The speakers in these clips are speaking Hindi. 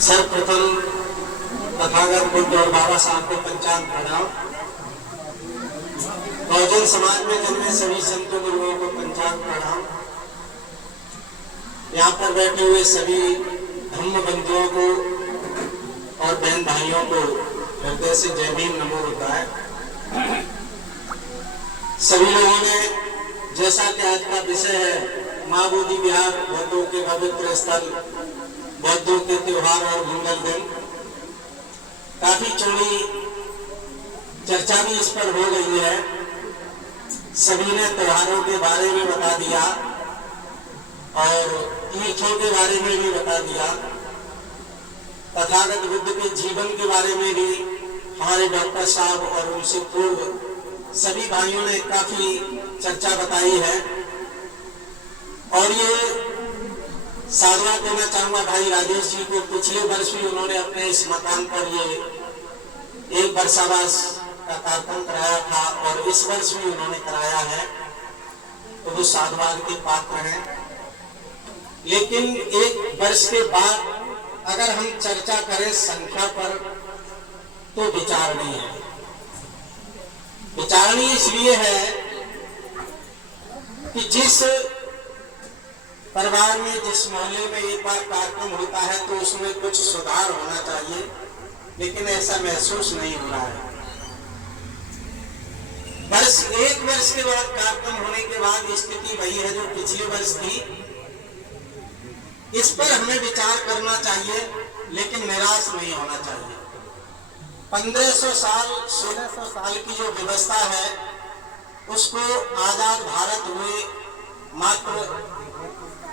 सर्वप्रथम तथागत बुद्ध और बाबा साहब को पंचांग प्रणाम। बहुजन समाज में जन्मे सभी संतों गुरुओं को पंचांग प्रणाम। यहाँ पर बैठे हुए सभी धम्म बंधुओं को और बहन भाइयों को हृदय से जय भीम नमो बुद्धाय। सभी लोगों ने, जैसा कि आज का विषय है माँ बोधि विहार, बौद्धों के पवित्र स्थल, बौद्धों के त्योहार और मंगल दिन, काफी चौड़ी चर्चा भी इस पर हो रही है। सभी ने त्योहारों के बारे में बता दिया और तीर्थों के बारे में भी बता दिया। तथागत बुद्ध के जीवन के बारे में भी हमारे डॉक्टर साहब और उनसे पूर्व सभी भाइयों ने काफी चर्चा बताई है। और ये साधुवाद देना चाहूंगा भाई राजेश जी को। पिछले वर्ष भी उन्होंने अपने इस मकान पर ये एक वर्षावास का कार्यक्रम कराया था और इस वर्ष भी उन्होंने कराया है, तो वो साधुवाद के पात्र हैं। लेकिन एक वर्ष के बाद अगर हम चर्चा करें संख्या पर, तो विचारणीय है। विचारणीय इसलिए है कि जिस परिवार में, जिस मोहल्ले में एक बार कार्यक्रम होता है तो उसमें कुछ सुधार होना चाहिए, लेकिन ऐसा महसूस नहीं हो रहा है। एक वर्ष के बाद कार्यक्रम होने के बाद स्थिति वही है जो पिछले वर्ष थी। इस पर हमें विचार करना चाहिए, लेकिन निराश नहीं होना चाहिए। 1500 साल 1600 साल की जो व्यवस्था है, उसको आजाद भारत हुए मात्र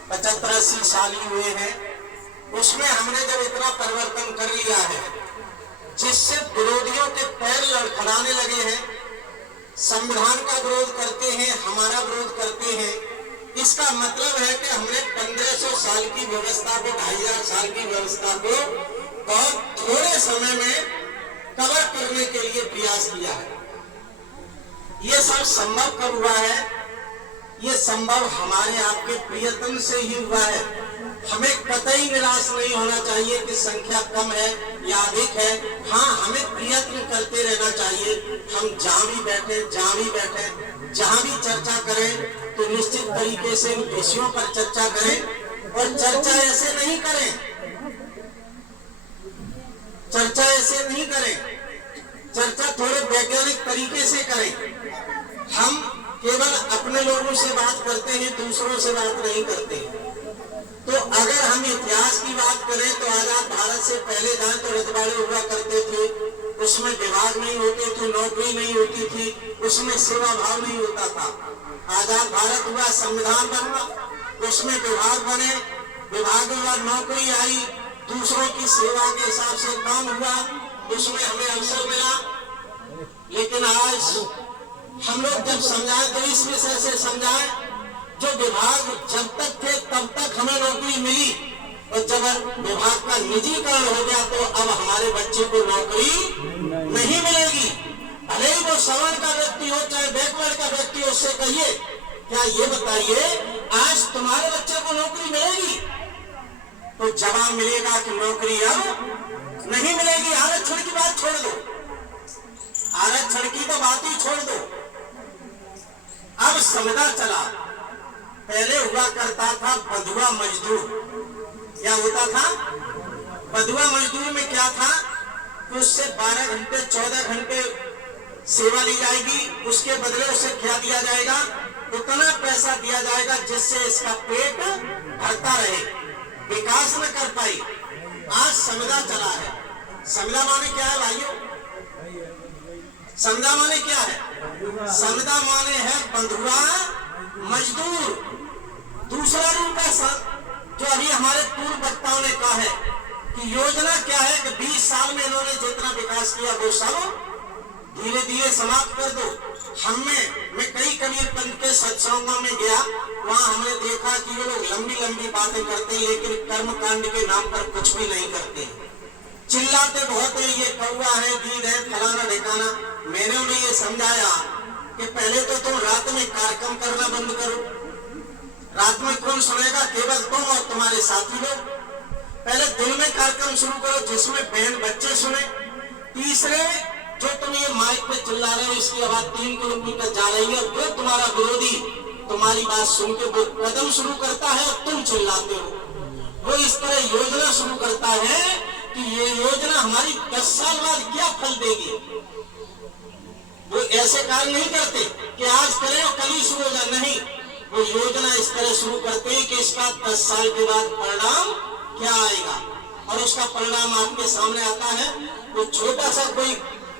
75-80 साल ही हुए हैं, उसमें हमने जब इतना परिवर्तन कर लिया है जिससे विरोधियों के पैर लड़खड़ाने लगे हैं, संविधान का विरोध करते हैं, हमारा विरोध करते हैं, इसका मतलब है कि हमने 1500 साल की व्यवस्था को, 2500 साल की व्यवस्था को बहुत थोड़े समय में कवर करने के लिए प्रयास किया है। ये सब संभव कब हुआ है? ये संभव हमारे आपके प्रयत्न से ही हुआ है। हमें कतई निराश नहीं होना चाहिए कि संख्या कम है या अधिक है। हाँ, हमें प्रयत्न करते रहना चाहिए। हम जहां भी बैठे, जहां भी चर्चा करें तो निश्चित तरीके से इन विषयों पर चर्चा करें। और चर्चा ऐसे नहीं करें, चर्चा थोड़े वैज्ञानिक तरीके से करें। हम केवल अपने लोगों से बात करते हैं, दूसरों से बात नहीं करते। तो अगर हम इतिहास की बात करें तो आजाद भारत से पहले जाए तो रजवाड़े हुआ करते थे, उसमें विभाग नहीं होते थे, नौकरी नहीं होती थी, उसमें सेवा भाव नहीं होता था। आजाद भारत हुआ, संविधान बना, उसमें विभाग बने, विभाग में बाद नौकरी आई, दूसरों की सेवा के हिसाब से काम हुआ, उसमें हमें अवसर मिला। लेकिन आज हम लोग जब समझाएं तो इस विषय से समझाएं, जो विभाग जब तक थे तब तक हमें नौकरी मिली, और जब विभाग का निजीकरण हो गया तो अब हमारे बच्चे को नौकरी नहीं मिलेगी। भले ही वो सवर्ण का व्यक्ति हो चाहे बैकवर्ड का व्यक्ति हो, उससे कहिए क्या ये बताइए आज तुम्हारे बच्चे को नौकरी मिलेगी? तो जवाब मिलेगा कि नौकरी अब नहीं मिलेगी। आरक्षण की बात छोड़ दो, आरक्षण की तो बात ही छोड़ दो। अब संविदा चला, पहले हुआ करता था बंधुआ मजदूर। क्या होता था? बंधुआ मजदूर में क्या था? उससे 12 घंटे 14 घंटे सेवा ली जाएगी, उसके बदले उसे क्या दिया जाएगा? उतना पैसा दिया जाएगा जिससे इसका पेट भरता रहे, विकास न कर पाई। आज संविदा चला है। संविदा माने क्या है भाइयों? संविदा माने क्या है? संविदा माने है बंधुआ मजदूर। दूसरा रूप है जो अभी हमारे पूर्व वक्ताओं ने कहा है कि योजना क्या है कि 20 साल में इन्होंने जितना विकास किया वो सब धीरे धीरे समाप्त कर दो। मैं कई कबीर पंथ के सत्संगों में गया, वहां हमने देखा कि वो लोग लंबी लंबी बातें करते हैं, लेकिन कर्म कांड के नाम पर कुछ भी नहीं करते। चिल्लाते बहुत है, ये कौवा है, गीद है, फलाना ढिकाना। मैंने उन्हें ये समझाया कि पहले तो तुम रात में कार्यक्रम करना बंद करो। रात में कौन सुनेगा? केवल तुम और तुम्हारे साथी लोग। पहले दिन में कार्यक्रम शुरू करो जिसमें बहन बच्चे सुने। तीसरे, जो तुम ये माइक पे चिल्ला रहे हो इसकी आवाज 3 किलोमीटर जा रही है, वो तुम्हारा विरोधी तुम्हारी बात सुन के वो कदम शुरू करता है और तुम चिल्लाते हो। वो इस तरह योजना शुरू करता है कि ये योजना हमारी 10 साल बाद क्या फल देगी। वो ऐसे कार्य नहीं करते कि आज करें और कल ही शुरू हो जाए, नहीं। वो योजना इस तरह शुरू करते हैं कि इसका 10 साल के बाद परिणाम क्या आएगा, और उसका परिणाम आपके सामने आता है। वो छोटा सा कोई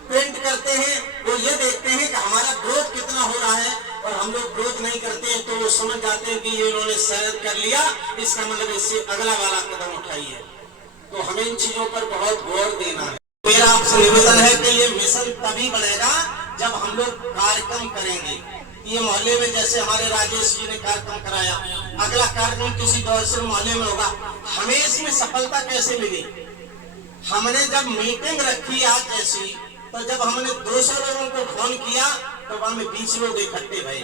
पेंट करते हैं, वो ये देखते हैं कि हमारा ग्रोथ कितना हो रहा है, और हम लोग ग्रोथ नहीं करते हैं तो वो समझ जाते हैं कि ये इन्होंने सेलेक्ट कर लिया, इसका मतलब इससे अगला वाला कदम उठाइए। तो हमें इन चीजों पर बहुत गौर देना है। मेरा आपसे निवेदन है कि ये मिशन तभी बढ़ेगा जब हम लोग कार्यक्रम करेंगे। ये मोहल्ले में जैसे हमारे राजेश जी ने कार्यक्रम कराया, अगला कार्यक्रम किसी दूसरे मोहल्ले में होगा। हमें इसमें सफलता कैसे मिली? हमने जब मीटिंग रखी आज ऐसी, तो जब हमने 200 लोगों को फोन किया तो वहां में 20 लोग इकट्ठे भए।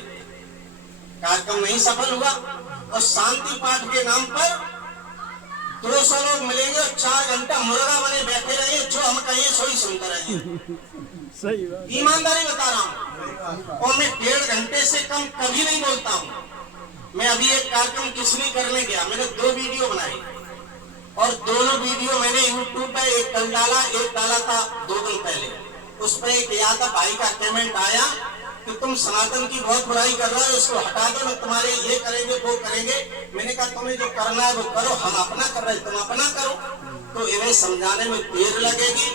कार्यक्रम नहीं सफल हुआ। और शांति पाठ के नाम पर 200 लोग मिलेंगे और 4 घंटा मुर्गा बने बैठे रहेंगे, जो हम कहें सो ही सुनते रहेंगे। सही बात, ईमानदारी बता रहा हूँ। और मैं 1.5 घंटे से कम कभी नहीं बोलता हूँ। मैं अभी एक कार्यक्रम किसने करने गया, मैंने 2 वीडियो बनाए और दोनों वीडियो मैंने यूट्यूब पे एक कल डाला, एक डाला था 2 दिन पहले। उस पर एक याद भाई का कमेंट आया कि तुम सनातन की बहुत बुराई कर रहे हो, इसको हटा दो, मैं तुम्हारे ये करेंगे वो करेंगे। मैंने कहा तुम्हें जो करना है वो करो, हम अपना कर रहे, तुम अपना करो। तो इन्हें समझाने में देर लगेगी।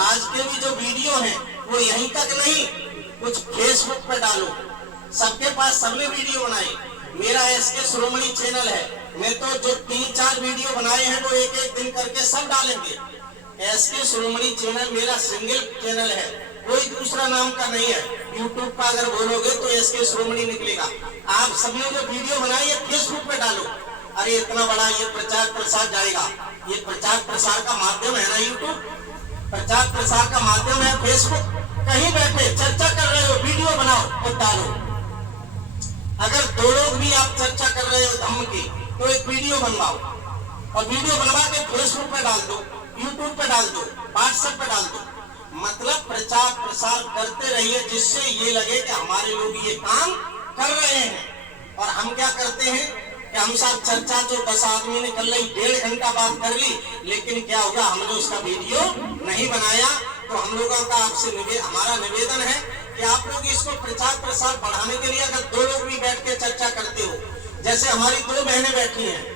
आज के भी जो वीडियो हैं वो यहीं तक नहीं, कुछ फेसबुक पे डालो। सबके पास सबने वीडियो बनाई। मेरा एसके शिरोमणि चैनल है, मैं तो जो 3-4 वीडियो बनाए हैं वो एक दिन करके सब डालेंगे। एसके शिरोमणि चैनल मेरा सिंगल चैनल है, कोई दूसरा नाम का नहीं है। यूट्यूब पर अगर बोलोगे तो एसके शिरोमणि निकलेगा। आप सबने जो वीडियो बनाई है फेसबुक पे डालो। अरे इतना बड़ा ये प्रचार प्रसार जाएगा, ये प्रचार प्रसार का माध्यम है ना यूट्यूब, प्रचार प्रसार का माध्यम है फेसबुक। कहीं बैठे चर्चा कर रहे हो, वीडियो बनाओ और डालो। अगर 2 लोग भी आप चर्चा कर रहे हो धम्म की, तो एक वीडियो बनवाओ और वीडियो बनवा के फेसबुक पे डाल दो, यूट्यूब पे डाल दो, व्हाट्सएप पे डाल दो। मतलब प्रचार प्रसार करते रहिए, जिससे ये लगे कि हमारे लोग ये काम कर रहे हैं। और हम क्या करते हैं कि हम सब चर्चा जो 10 आदमी ने कर ली, 1.5 घंटा बात कर ली, लेकिन क्या होगा, हमने उसका वीडियो नहीं बनाया। तो हम लोगों का आपसे हमारा निवेदन है कि आप लोग इसको प्रचार प्रसार बढ़ाने के लिए अगर 2 लोग भी बैठ के चर्चा करते हो, जैसे हमारी 2 बहनें बैठी हैं,